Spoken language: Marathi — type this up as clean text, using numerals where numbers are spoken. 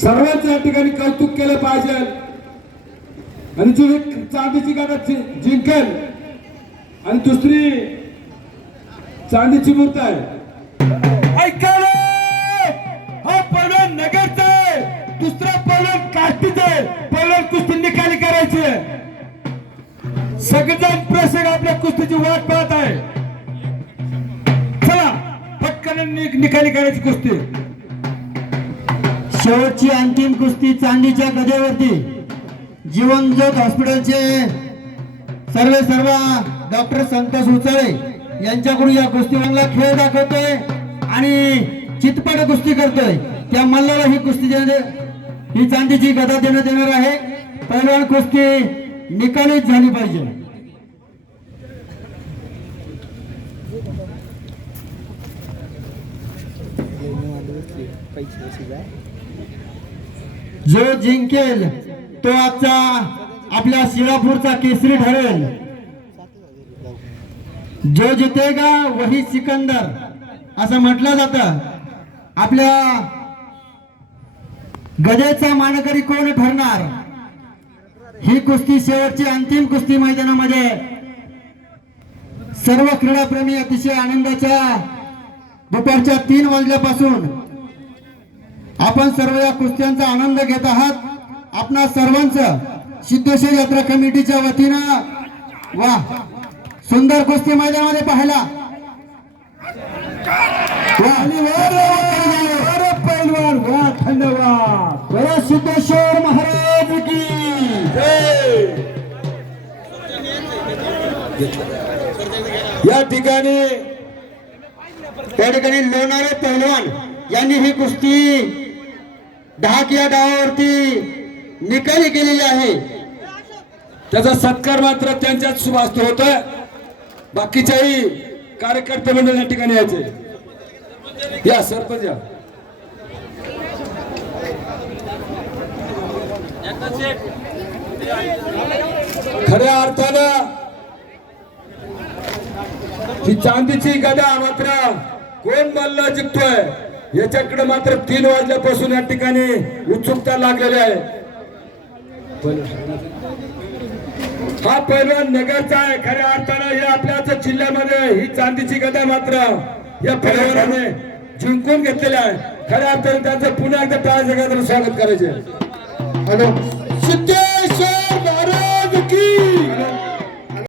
सर्वांचं या ठिकाणी कौतुक केलं पाहिजे आणि जो एक चांदीची गदा जिंकेल आणि दुसरी चांदीची मूर्त आहे। ऐकायला हा पहिला नगरचा आहे, दुसरा पहिला काष्टीचा आहे, पहिला कुस्ती निकाली करायची आहे। सगळेजण प्रेक्षक आपल्या कुस्तीची वाट पाहत आहे। चला पटकन निकाली करायची कुस्ती। शेवटची अंतिम कुस्ती चांदीच्या गदेवरती जीवन ज्योत हॉस्पिटलचे सर्व डॉक्टर संतोष उचाळे यांच्याकडून या कुस्तीला खेळ दाखवतोय आणि चितपट कुस्ती करतोय। त्या मल्लाला ही कुस्ती ही चांदीची गदा देण्यात येणार आहे। पहिलवान कुस्ती निकालीच झाली पाहिजे। जो जिंकेल तो आजचा आपल्या शिरापूरचा केसरी ठरेल। जो जितेगा वही सिकंदर असं म्हटलं जातं। आपल्या गदेचा मानकरी कोण ठरणार ही कुस्ती शेवटची अंतिम कुस्ती मैदानामध्ये सर्व क्रीडाप्रेमी अतिशय आनंदाच्या दुपारच्या 3 वाजल्यापासून आपण सर्व या कुस्त्यांचा आनंद घेत आहात। आपणा सर्वांचं सिद्धेश्वर यात्रा कमिटीच्या वतीनं वा सुंदर कुस्ती मैदानामध्ये पाहायला पैलवान वा धन्यवाद। बरं सिद्धेश्वर महाराज की या ठिकाणी त्या ठिकाणी लोणारे पैलवान यांनी ही कुस्ती 10 या डावावरती निकाली केलेली आहे। त्याचा सत्कार मात्र त्यांच्याच शुभ हस्ते होतोय। बाकीच्याही कार्यकर्ते मंडळ या ठिकाणी यायचे। या सरपंच या। खऱ्या अर्थानं ही चांदीची गदा मात्र कोण मल्ल जिंकतोय याच्याकडे मात्र 3 वाजल्यापासून या ठिकाणी उत्सुकता लागलेली आहे। हा पैलवान नगरचा आहे। खऱ्या अर्थानं हे आपल्याच जिल्ह्यामध्ये ही चांदीची गदा मात्र या पैलवानाने जिंकून घेतलेली आहे। खऱ्या अर्थाने त्यांचं पुन्हा एकदा टाळ्या जगात स्वागत करायचे। हॅलो सिद्धेश्वर महाराज की